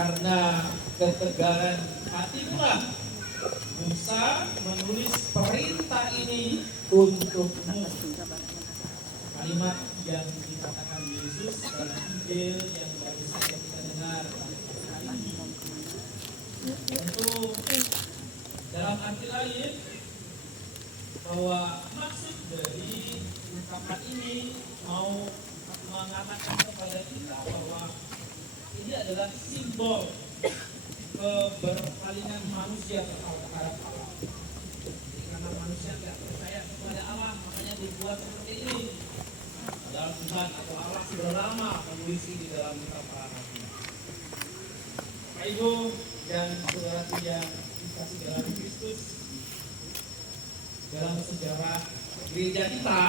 Karena ketegaran hati pula Musa menulis perintah ini untukmu. Kalimat yang dikatakan Yesus dalam Injil yang baru saja kita dengar hari ini. Tentu dalam arti lain bahwa maksud dari ungkapan ini mau mengatakan kepada kita bahwa ini adalah simbol keberpalingan manusia terhadap Allah. Jadi karena manusia tidak percaya kepada Allah, makanya dibuat seperti ini. Padahal Tuhan atau Allah sudah lama menulis di dalam kitab para nabi. Bapak Ibu dan saudara yang dikasih dalam Kristus, dalam sejarah gereja kita,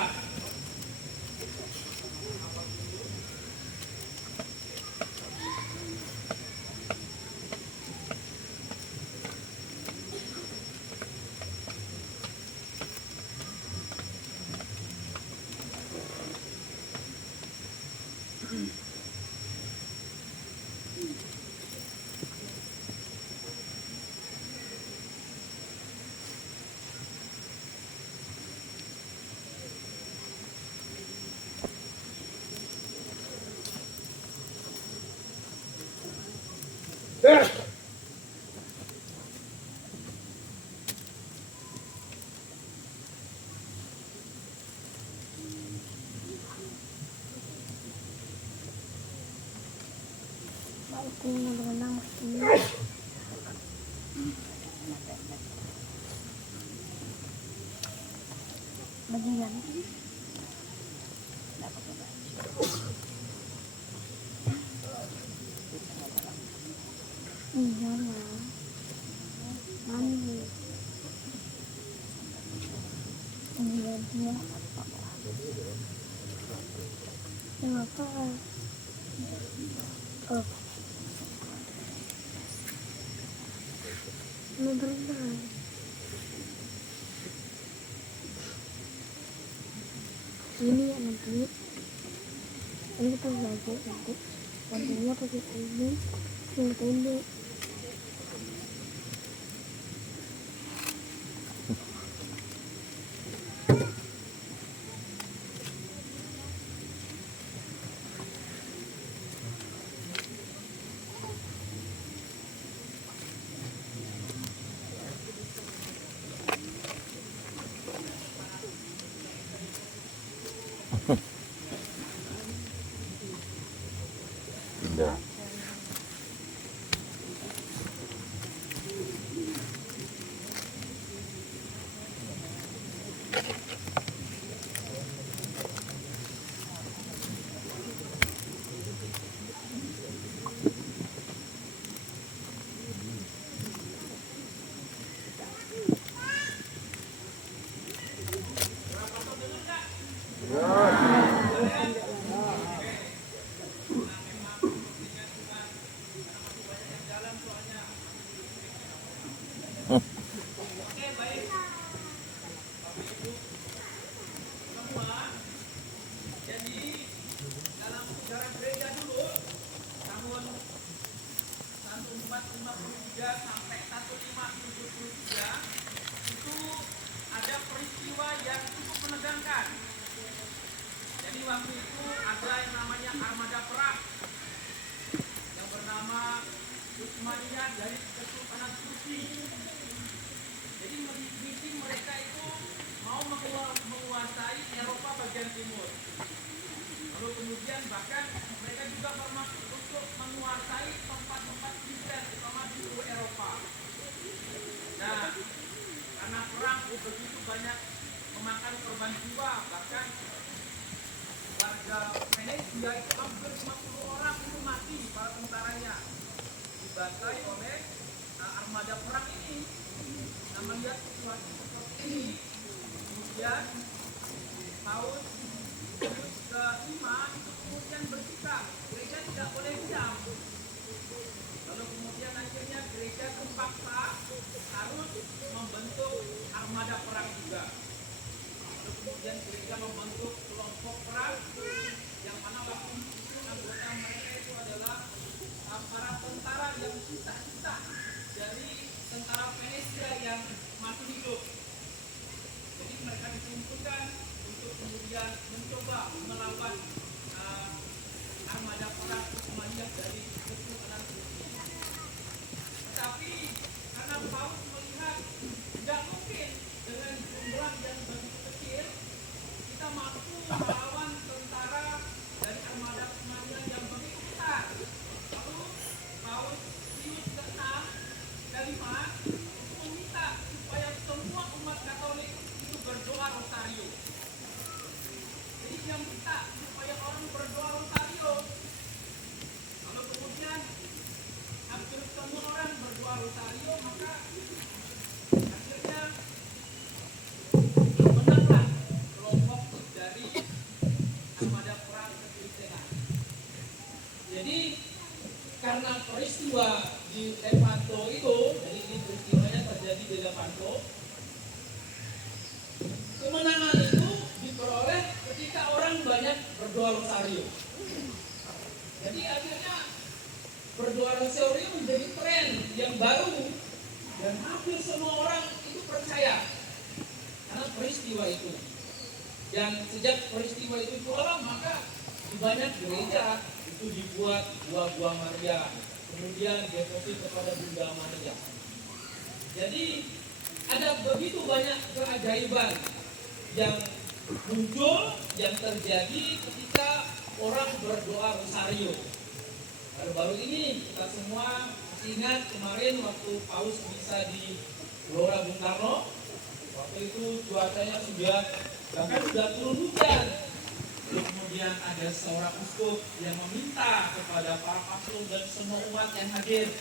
Bajingan. Iya lah. Mandi. Iya dia. Kenapa? Oh. Mau berenang. Ini ya nanti kita belajar nanti nantinya pakai ini yang pendek. Indah. Sampai 1573 itu ada peristiwa yang cukup menegangkan. Jadi waktu itu ada yang namanya armada perang yang bernama Utsmaniyah dari Kesultanan Turki. Jadi misi mereka itu mau menguasai Eropa bagian timur. Lalu kemudian bahkan mereka juga bermaksud untuk menguasai tempat-tempat Kristen, terutama di seluruh Eropa. Nah, karena perang begitu banyak memakan korban jiwa, bahkan warga Venesia itu hampir 50 orang itu mati, para tentaranya dibantai oleh armada perang ini. Nah, melihat situasi seperti ini, kemudian tahun ke-5 itu kemudian bersikap gereja tidak boleh diam. Lalu kemudian akhirnya gereja terpaksa harus membentuk armada perang juga. Lalu kemudian gereja membentuk kelompok perang yang mana waktu itu anggota mereka itu adalah para tentara yang yang minta supaya orang berdoa rosario. Kalau kemudian hampir semua orang berdoa rosario, maka akhirnya menanglah kelompok dari armada perang kekristenan. Jadi karena peristiwa di Lepanto itu, jadi ini peristiwanya terjadi di Lepanto, kemenangan itu diperoleh ketika orang banyak berdoa rosario. Jadi akhirnya berdoa rosario menjadi tren yang baru dan hampir semua orang itu percaya karena peristiwa itu. Dan sejak peristiwa itu diulang, maka di banyak gereja itu dibuat buah-buah Maria, kemudian deposit kepada Bunda Maria. Jadi ada begitu banyak keajaiban yang muncul, yang terjadi ketika orang berdoa rosario. Baru-baru ini kita semua masih ingat kemarin waktu Paus misa di Gelora Bung Karno. Waktu itu cuacanya bahkan sudah turun hujan. Kemudian ada seorang uskup yang meminta kepada para paslon dan semua umat yang hadir,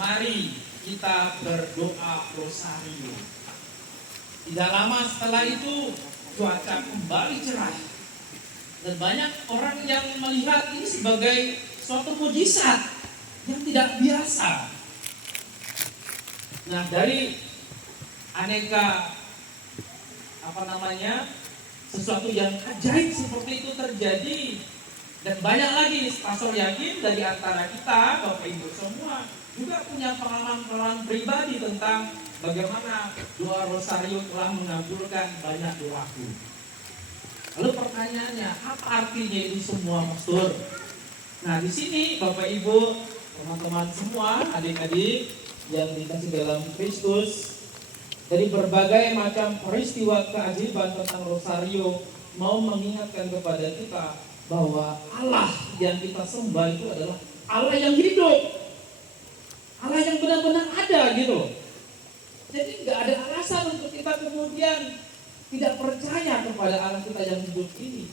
mari kita berdoa rosario. Tidak lama setelah itu cuaca kembali cerah dan banyak orang yang melihat ini sebagai suatu mukjizat yang tidak biasa. Nah, dari aneka sesuatu yang ajaib seperti itu terjadi, dan banyak lagi pastor yakin dari antara kita, Bapak Ibu semua juga punya pengalaman pribadi tentang bagaimana doa rosario telah mengabulkan banyak doaku. Lalu pertanyaannya, apa artinya itu semua, Pastor? Nah, di sini Bapak Ibu, teman-teman semua, adik-adik yang dikasih dalam Kristus, dari berbagai macam peristiwa keajaiban tentang rosario mau mengingatkan kepada kita bahwa Allah yang kita sembah itu adalah Allah yang hidup, Allah yang benar-benar ada gitu. Jadi nggak ada alasan untuk kita kemudian tidak percaya kepada Allah kita yang hidup ini.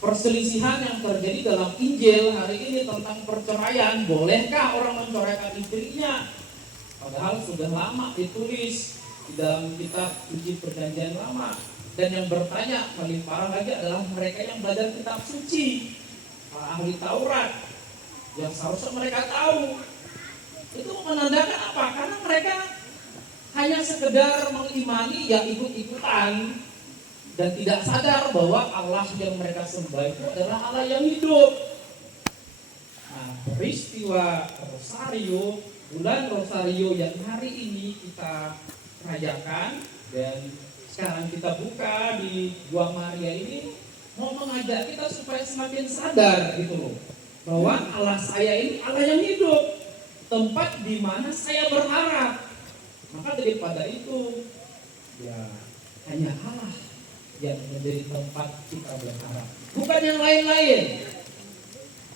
Perselisihan yang terjadi dalam Injil hari ini tentang perceraian, bolehkah orang menceraikan istrinya? Padahal sudah lama ditulis di dalam kitab suci Perjanjian Lama. Dan yang bertanya paling parah lagi adalah mereka yang belajar kitab suci, para ahli Taurat, yang seharusnya mereka tahu. Itu menandakan apa? Karena mereka hanya sekedar mengimani, ya ikut-ikutan, dan tidak sadar bahwa Allah yang mereka sembah itu adalah Allah yang hidup. Nah, peristiwa rosario, bulan rosario yang hari ini kita rayakan dan sekarang kita buka di Buah Maria ini, mau mengajak kita supaya semakin sadar gitu loh, bahwa Allah saya ini Allah yang hidup, tempat di mana saya berharap. Maka daripada itu, ya hanya Allah yang menjadi tempat kita berharap, bukan yang lain-lain.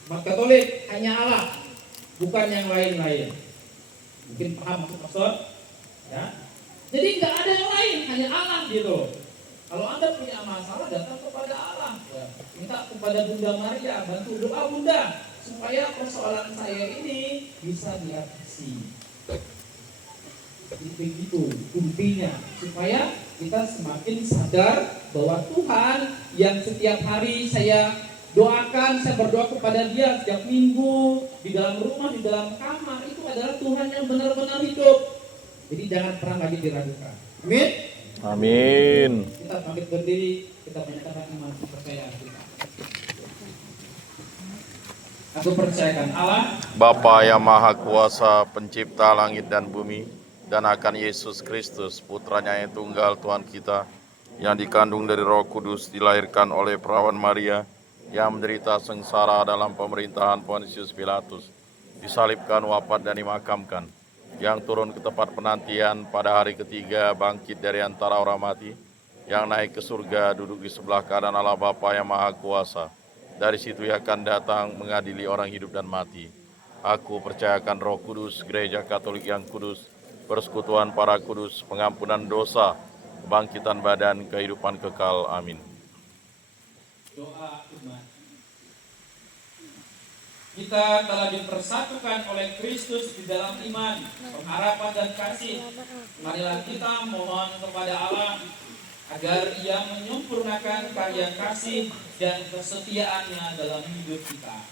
Umat Katolik hanya Allah, bukan yang lain-lain. Mungkin paham maksud Pastor? Ya. Jadi nggak ada yang lain, hanya Allah gitu. Kalau Anda punya masalah, datang kepada Allah. Ya. Minta kepada Bunda Maria, bantu doa Bunda supaya persoalan saya ini bisa diatasi. Begitu intinya, supaya kita semakin sadar bahwa Tuhan yang setiap hari saya doakan, saya berdoa kepada Dia setiap minggu, di dalam rumah, di dalam kamar, itu adalah Tuhan yang benar-benar hidup. Jadi jangan pernah lagi diragukan. Amin. Amin. Kita bangkit berdiri, kita menyatakan iman kepercayaan kita. Aku percayakan Allah, Bapa yang Maha Kuasa, Pencipta langit dan bumi, dan akan Yesus Kristus, Putranya yang tunggal Tuhan kita, yang dikandung dari Roh Kudus, dilahirkan oleh perawan Maria, yang menderita sengsara dalam pemerintahan Pontius Pilatus, disalibkan, wafat dan dimakamkan, yang turun ke tempat penantian pada hari ketiga, bangkit dari antara orang mati, yang naik ke surga, duduk di sebelah kanan Allah Bapa yang Maha Kuasa. Dari situ ia akan datang mengadili orang hidup dan mati. Aku percayakan Roh Kudus, Gereja Katolik yang kudus, persekutuan para kudus, pengampunan dosa, kebangkitan badan, kehidupan kekal. Amin. Doa umat. Kita telah dipersatukan oleh Kristus di dalam iman, pengharapan dan kasih. Marilah kita mohon kepada Allah agar Ia menyempurnakan karya kasih dan kesetiaannya dalam hidup kita.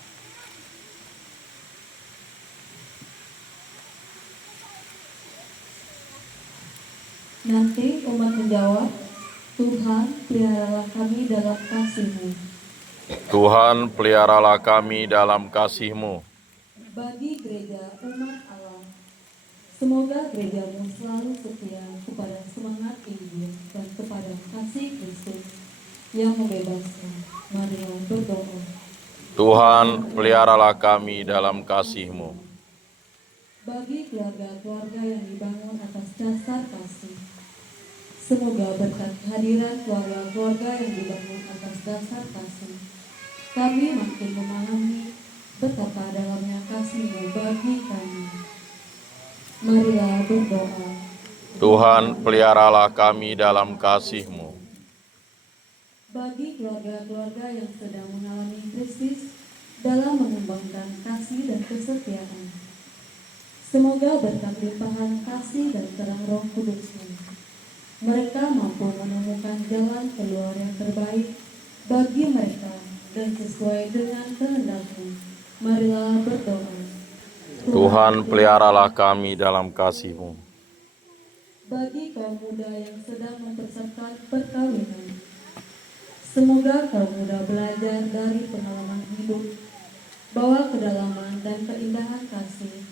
Nanti umat menjawab, Tuhan, peliharalah kami dalam kasih-Mu. Tuhan, peliharalah kami dalam kasih-Mu. Bagi gereja umat Allah, semoga gereja-Mu selalu setia kepada semangat Injil dan kepada kasih Kristus yang membebaskan. Marilah berdoa. Tuhan, peliharalah kami dalam kasih-Mu. Bagi keluarga-keluarga yang dibangun atas dasar kasih, semoga berkat kehadiran keluarga-keluarga yang dibangun atas dasar kasih, kami makin memahami betapa dalamnya kasih-Mu bagi kami. Marilah berdoa. Tuhan, peliharalah kami dalam kasih-Mu. Bagi keluarga-keluarga yang sedang mengalami krisis dalam mengembangkan kasih dan kesetiaan, semoga berkat limpahan kasih dan terang Roh Kudus-Mu, mereka mampu menemukan jalan keluar yang terbaik bagi mereka dan sesuai dengan kehendak-Mu. Marilah berdoa. Tuhan, peliharalah kami dalam kasih-Mu. Bagi kaum muda yang sedang mempersiapkan perkawinan, semoga kaum muda belajar dari pengalaman hidup bahwa kedalaman dan keindahan kasih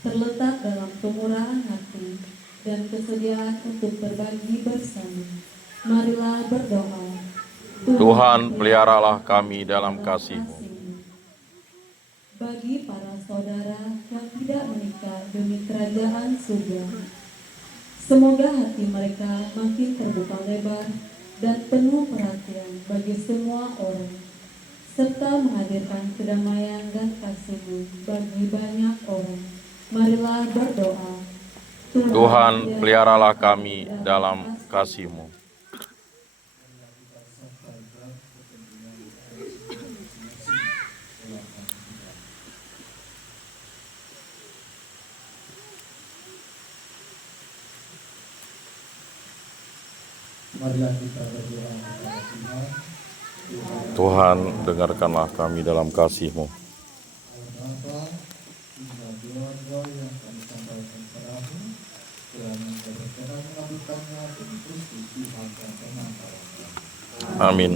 terletak dalam kemurahan hati dan kesediaan untuk berbagi bersama. Marilah berdoa. Tuhan, peliharalah kami dalam kasih-Mu. Bagi para saudara yang tidak menikah demi kerajaan surga, semoga hati mereka makin terbuka lebar dan penuh perhatian bagi semua orang, serta menghadirkan kedamaian dan kasih-Mu bagi banyak orang. Marilah berdoa. Tuhan, peliharalah kami dalam kasih-Mu. Marilah kita berdoa kepada Tuhan. Tuhan, dengarkanlah kami dalam kasih-Mu. Bapa, inilah doa-doa yang kami sampaikan kepadamu, kiranya Engkau berkenan mengabulkannya demi Kristus Tuhan dan Penantara kami. Amin.